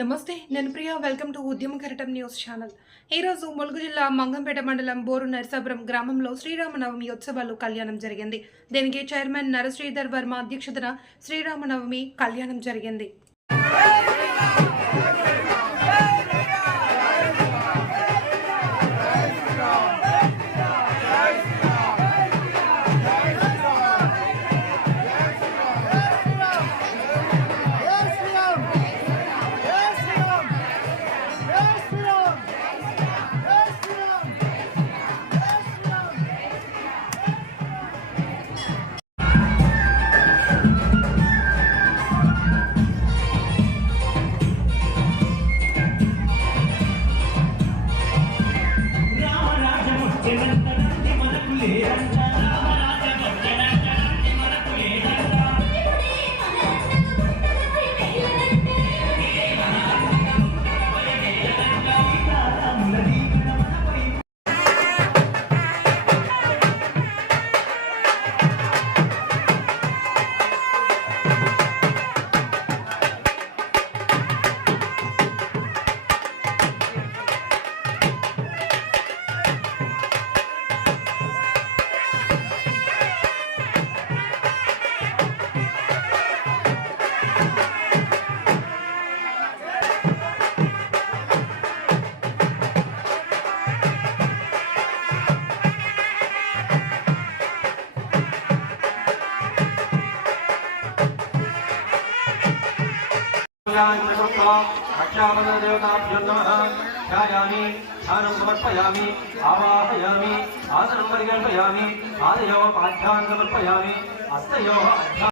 నమస్తే నేను ప్రియ. Welcome to ఉద్యమ కెరటం న్యూస్ ఛానల్ ఈరోజు ములుగు జిల్లా మంగంపేట మండలం బోరు నరసాపురం గ్రామంలో శ్రీరామనవమి ఉత్సవాలు కళ్యాణం జరిగింది. దీనికి చైర్మన్ నరశ్రీధర్ వర్మ అధ్యక్షతన శ్రీరామనవమి కళ్యాణం జరిగింది. Yeah. रक्षाबन्धदेवताभ्यो नमः ध्यायामि ध्यानं समर्पयामि आवाहयामि आसनं परिकल्पयामि आदयोः पाठ्यान् समर्पयामि हस्तयोः अध्या